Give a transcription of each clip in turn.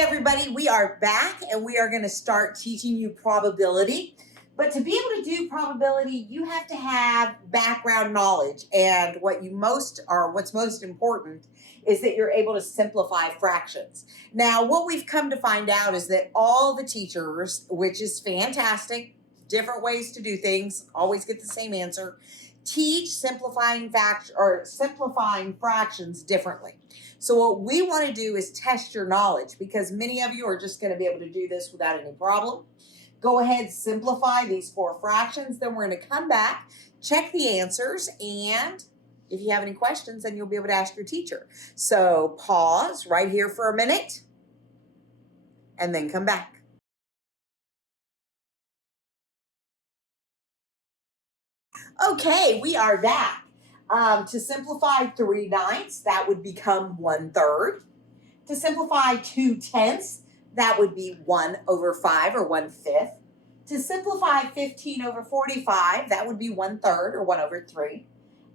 everybody, we are back and we are going to start teaching you probability. But to be able to do probability, you have to have background knowledge. And what's most important is that you're able to simplify fractions. Now, what we've come to find out is that all the teachers, which is fantastic, different ways to do things, always get the same answer, teach simplifying fractions differently. So what we want to do is test your knowledge, because many of you are just going to be able to do this without any problem. Go ahead, simplify these 4 fractions, then we're going to come back, check the answers, and if you have any questions, then you'll be able to ask your teacher. So pause right here for a minute, and then come back. Okay, we are back. To simplify 3/9, that would become 1/3. To simplify 2/10, that would be 1/5 or 1/5. To simplify 15/45, that would be 1/3 or 1/3.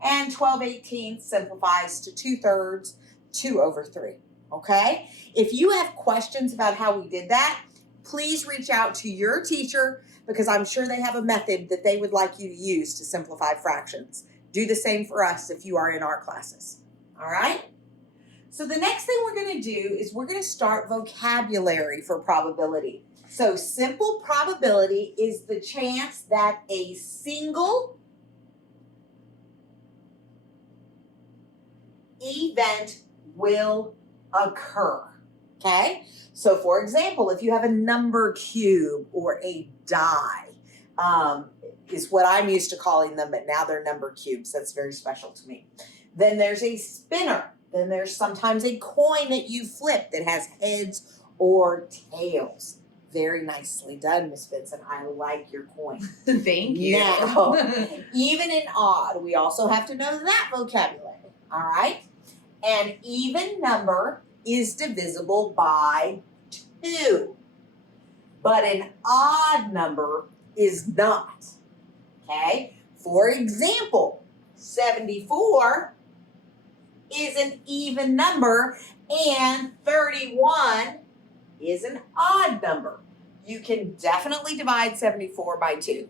And 12/18 simplifies to 2/3, 2/3. Okay? If you have questions about how we did that, please reach out to your teacher, because I'm sure they have a method that they would like you to use to simplify fractions. Do the same for us if you are in our classes. All right? So the next thing we're going to do is we're going to start vocabulary for probability. So simple probability is the chance that a single event will occur. Okay? So for example, if you have a number cube or a die, is what I'm used to calling them, but now they're number cubes. That's very special to me. Then there's a spinner. Then there's sometimes a coin that you flip that has heads or tails. Very nicely done, Miss Vincent. I like your coin. Thank you. Now, even and odd, we also have to know that vocabulary. All right? An even number is divisible by 2, but an odd number is not. Okay? For example, 74 is an even number and 31 is an odd number. You can definitely divide 74 by 2,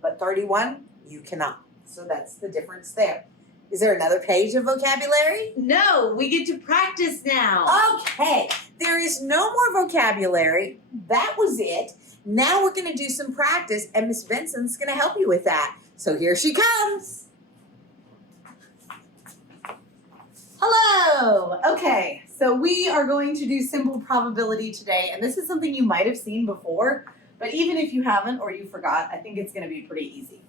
but 31 you cannot. So that's the difference there. Is there another page of vocabulary? No, we get to practice now. Okay, there is no more vocabulary. That was it. Now we're going to do some practice, and Miss Vincent's going to help you with that. So here she comes. Hello. Okay, so we are going to do simple probability today, and this is something you might have seen before, but even if you haven't or you forgot, I think it's going to be pretty easy.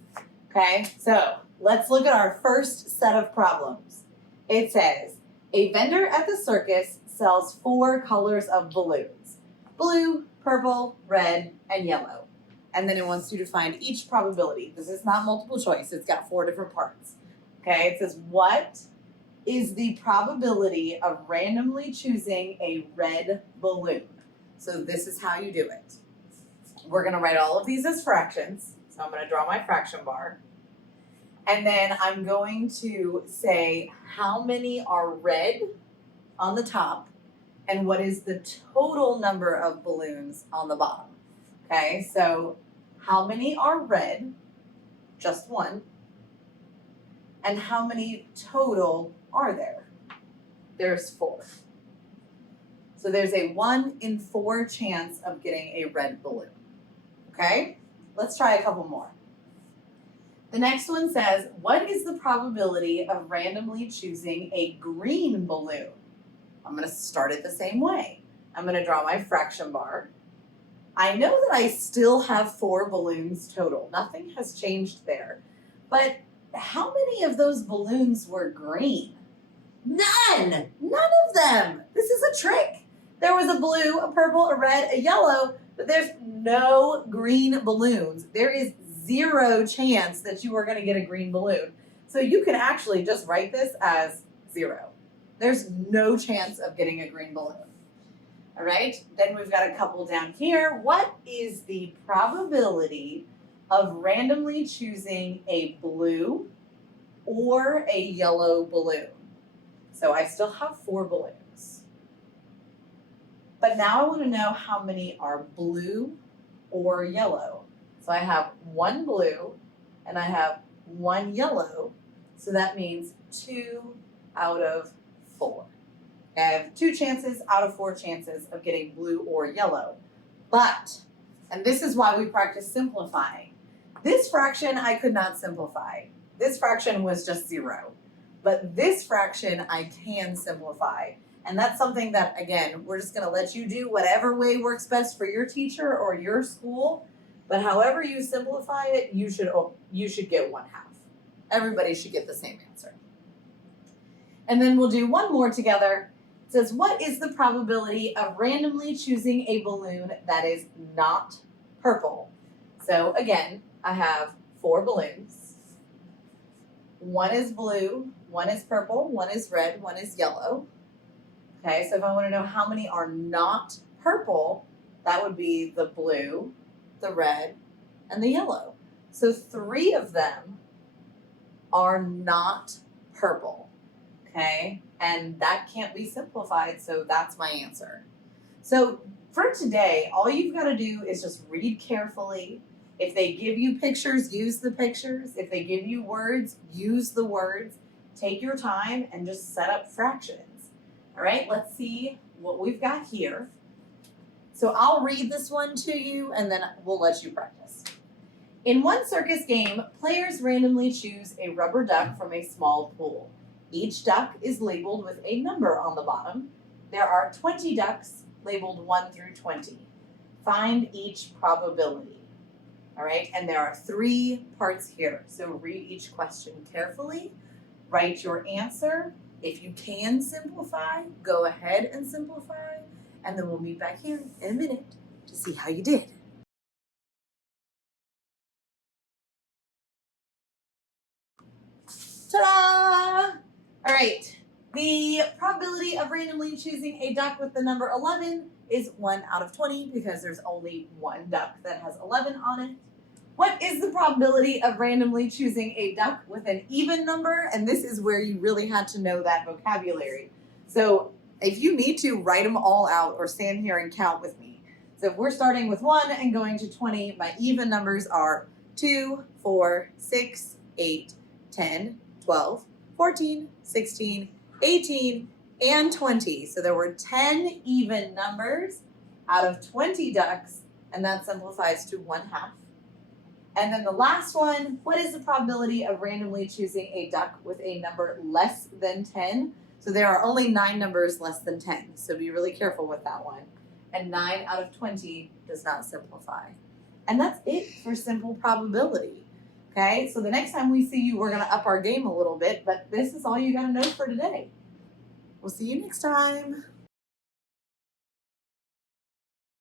Okay, so let's look at our first set of problems. It says, a vendor at the circus sells 4 colors of balloons: blue, purple, red, and yellow. And then it wants you to find each probability. This is not multiple choice. It's got 4 different parts. Okay, it says, what is the probability of randomly choosing a red balloon? So this is how you do it. We're going to write all of these as fractions. So I'm going to draw my fraction bar. And then I'm going to say how many are red on the top and what is the total number of balloons on the bottom. Okay, so how many are red? Just 1. And how many total are there? There's 4. So there's a 1 in 4 chance of getting a red balloon. Okay, let's try a couple more. The next one says, what is the probability of randomly choosing a green balloon? I'm going to start it the same way. I'm going to draw my fraction bar. I know that I still have 4 balloons total. Nothing has changed there. But how many of those balloons were green? None! None of them! This is a trick. There was a blue, a purple, a red, a yellow, but there's no green balloons. There is 0 chance that you are going to get a green balloon. So you can actually just write this as 0. There's no chance of getting a green balloon. All right, then we've got a couple down here. What is the probability of randomly choosing a blue or a yellow balloon? So I still have 4 balloons. But now I want to know how many are blue or yellow. So I have one blue and I have one yellow. So that means 2 out of 4. I have 2 chances out of 4 chances of getting blue or yellow. But, and this is why we practice simplifying. This fraction I could not simplify. This fraction was just 0. But this fraction I can simplify. And that's something that, again, we're just going to let you do whatever way works best for your teacher or your school. But however you simplify it, you should get 1/2. Everybody should get the same answer. And then we'll do one more together. It says, what is the probability of randomly choosing a balloon that is not purple? So again, I have 4 balloons. One is blue, one is purple, one is red, one is yellow. Okay, so if I want to know how many are not purple, that would be the blue, the red, and the yellow. So 3 of them are not purple. Okay, and that can't be simplified, so that's my answer. So for today, all you've got to do is just read carefully. If they give you pictures, use the pictures. If they give you words, use the words. Take your time and just set up fractions. All right, let's see what we've got here. So I'll read this one to you and then we'll let you practice. In one circus game, players randomly choose a rubber duck from a small pool. Each duck is labeled with a number on the bottom. There are 20 ducks labeled 1 through 20. Find each probability. All right, and there are 3 parts here. So read each question carefully, write your answer. If you can simplify, go ahead and simplify, and then we'll meet back here in a minute to see how you did. Ta-da! All right, the probability of randomly choosing a duck with the number 11 is 1 out of 20 because there's only one duck that has 11 on it. What is the probability of randomly choosing a duck with an even number? And this is where you really had to know that vocabulary. So if you need to, write them all out or stand here and count with me. So if we're starting with 1 and going to 20, my even numbers are 2, 4, 6, 8, 10, 12, 14, 16, 18, and 20. So there were 10 even numbers out of 20 ducks, and that simplifies to 1/2. And then the last one, what is the probability of randomly choosing a duck with a number less than 10? So there are only 9 numbers less than 10, so be really careful with that one. And 9 out of 20 does not simplify. And that's it for simple probability. Okay, so the next time we see you, we're going to up our game a little bit, but this is all you got to know for today. We'll see you next time.